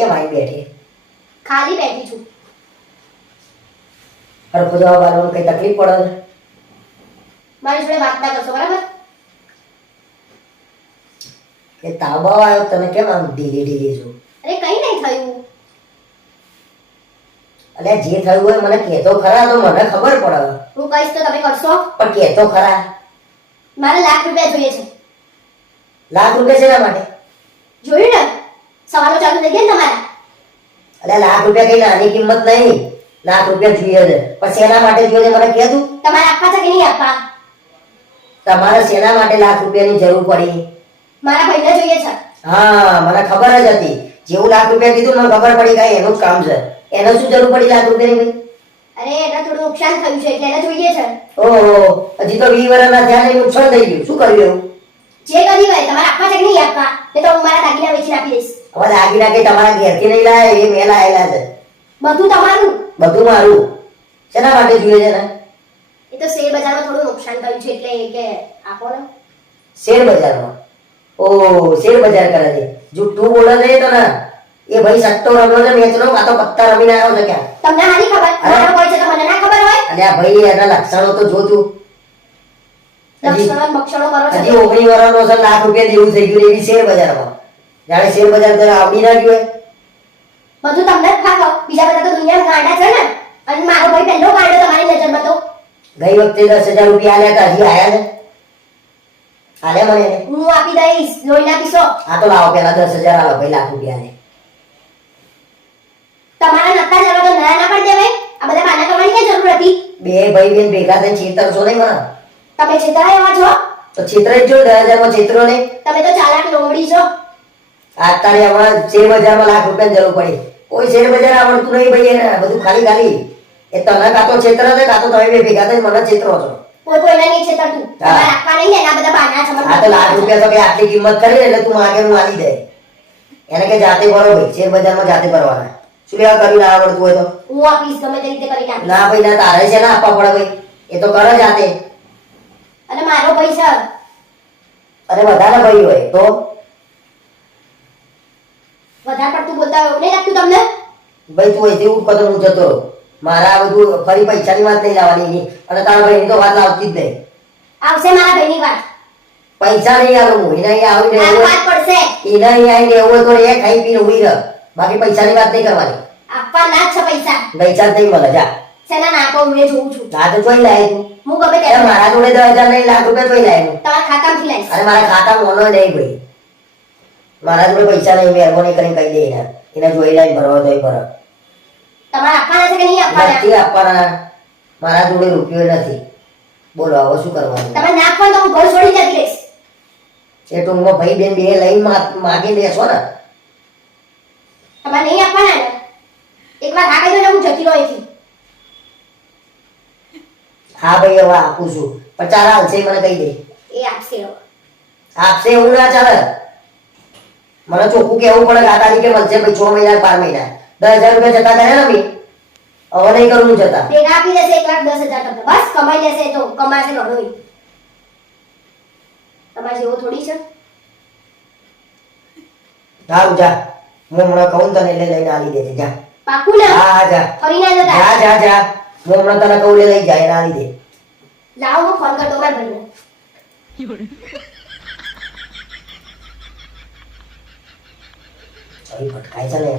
કેમ આવી બેઠી? ખાલી બેઠી છું. હરખો જવાબ આપવામાં કઈ તકલીફ પડે છે? મારી જોડે વાત ના કરશો, બરાબર? એ તાબાવ આવ્યો તમે કેમ આમ ઢીલી ઢીલી છો? અરે કઈ નહીં થયું. અલ્યા જે થયું હોય મને કહેતો ખરા તો મને ખબર પડે. હું કહીશ તો તમે કરશો? પણ કહેતો ખરા. મારે ₹1,00,000 જોઈએ છે. ₹1,00,000 શેના માટે? જોયું ને, સવાલો ચાલુ થઈ ગયા ને તમારા. અલ્યા ₹1,00,000 કઈ નાની કિંમત નહીં. ₹1,00,000 જોઈએ છે પણ શેના માટે જોઈએ છે મને કહે તું. તમારે આપવા છે કે નહીં આપવા? તમારે શેના માટે ₹1,00,000 ની જરૂર પડી? મારા ભાઈને જોઈએ છે. હા મને ખબર જ હતી. જેવું ₹1,00,000 કીધું મને ખબર પડી કે એનું જ કામ છે. એને શું જરૂર પડી ₹1,00,000 ની? અરે એને થોડું નુકસાન થયું છે એટલે એને જોઈએ છે. ઓહો, હજી તો 20 વર્ષના થયા ને નુકસાન થઈ ગયું. શું કર્યું એવું? જે કર્યું હોય તમારે આપવા છે કે નહીં આપવા? નહીં તો હું મારા દાગીના વેચી આપી દઈશ. હવે દાગીના કઈ તમારા ઘેરથી નહીં લાયા, એ મેં લાયેલા છે. બધું તમારું. બધું મારું. શેના માટે જોઈએ છે ને? એ તો શેર બજારમાં થોડું નુકસાન થયું છે એટલે કે આપો ને. શેર બજારમાં? ઓહ, શેર બજાર કરે છે. જુઠ્ઠું બોલે છે તો ને એ ભાઈ સટ્ટો રમ્યો છે મેચનો, આ તો પત્તા રમીને આવ્યો છે ક્યાં? તમને હાની ખબર? મારો કોઈ છે તો મને ના ખબર હોય? અલ્યા ભાઈ એના લક્ષણો તો જો તું. લક્ષણો ને બક્ષણો કરો છો. હજી 19 વર્ષનો છે, ₹1,00,000 જેવું થઈ ગયું એવી શેર બજારમાં. જાણે શેર બજાર તને આવડી ના ગયું હોય. બધું તમને જ ખાવ. બીજા બધા તો દુનિયામાં ગાંડા છે ને. અને મારો ભાઈ પહેલો ગાંડો તમારી નજરમાં તો. ગઈ વખતે ₹10,000 આલ્યા હતા, હજી આયા છે? આલે મને એને. હું આપી દઈશ. લોહી ના પીશો. આ તો લાવો પેલા 10,000 આલો ભાઈ, ₹1,00,000 ને. તમારા નતા જવા તો ના ના પડ દેવાય. આ બધા બાના કરવાની કઈ જરૂર હતી? બે ભાઈ બેન ભેગા થઈને છેતરશો નહીં મને. તમે છેતરાય એવા છો. તો છેતરાઈ જ જો 10,000 માં છેતરો નહીં. તમે તો ચાલાક લોમડી છો. અત્યારે હમણાં શેર બજારમાં ₹1,00,000 જરૂર પડી. કોઈ શેર બજાર આવડતું નહીં ભાઈ, એને બધું ખાલી ખાલી. એ તને કાં તો છેતરે છે કાં તો તમે બે ભેગા થઈને મને છેતરો છો. કોઈ કોઈને નહીં છેતરતું. તમારે આપવા નહીં ને એના બધા બાના છે. આ તો ₹1,00,000 તો કઈ આટલી કિંમત કરી એટલે તું માગે હું આલી દે. એને કે જાતે ભરો ભાઈ, શેર બજારમાં જાતે ભરવાના. શું લેવા કર્યું ના આવડતું હોય તો? હું આપીશ ગમે તે રીતે કરી નાખીશ. ના ભાઈ ના, તારે છે ના આપવા પડે ભાઈ. એ તો કરે જાતે. અને મારો પૈસા અરે વધારે ભાઈ હોય તો વધારે પડતું બોલતા હોય એવું નહીં લાગતું તમને? ભાઈ તું અહીંથી ઉઠ કદમ હું જતો રહું. મારા આ બધું ફરી પૈસાની વાત નહીં લાવવાની એની. અને તારા ભાઈની તો વાત લાવતી જ નહીં. આવશે મારા ભાઈની વાત. પૈસા નહીં આલું હું. એને અહીંયા આવીને એવું હોય, આપવા જ પડશે. એને અહીંયા આવીને એવું હોય તો એ ખાઈ પીને ઉઈ રહ. બાકી પૈસાની વાત નહીં કરવાની. આપવાના જ છે પૈસા. પૈસા જ નહીં મળે જા. શેના નાખો હું એ જોઉં છું. ના તો જોઈ લાય તું. હું ગમે તે અરે મારા જોડે 10,000 નહીં, ₹1,00,000 જોઈ લાય હું. તમારા ખાતામાંથી લાવીશ. અરે મારા ખાતામાં મોનો નહીં ભાઈ. મારા જોડે પૈસા નહીં, મહેરબાની કરીને કહી દે એને. એને જોઈ લાઈને ભરવા તોય ભરો. તમારે આપવાના છે કે નહીં આપવાના? નથી આપવાના. મારા જોડે રૂપિયો નથી. બોલો હવે શું કરવાનું? તમે ના આપો તો હું ઘર છોડી જતી રહીશ. એ ટૂંકમાં ભાઈ બેન બે લઈને માગી લેશો ને. તમારે નહીં આપવાના ને? એકવાર હા કહી દો ને હું જતી રહું અહીંથી. હા ભાઈ હવે આપું છું પણ ચાલ હાલશે મને કહી દે. એ આપશે હવે. આપશે એવું ના ચાલે. મને ચોખ્ખું કહેવું પડે કે આ તારીખે મળશે ભાઈ 6 મહિના 12 મહિના. ₹10,000 જતા કરે ને મી. હવે નહીં કરું જતા. ભેગા આપી દેશે 1,10,000 તમને. બસ કમાઈ લેશે તો કમાશે ઘણું. તમારે જેવો થોડી છે. સારું જા. હું હમણાં કહું તને એટલે લઈને આલી દેજે જા. પાકું ને? હા હા જા. ફરી ના જતા. જા જા જા. હું હમણાં તને કહું લઈ જાય એને આલી દે. લાવો હું ફોન કરતો મારા ભાઈને. ભટકાય છે ને.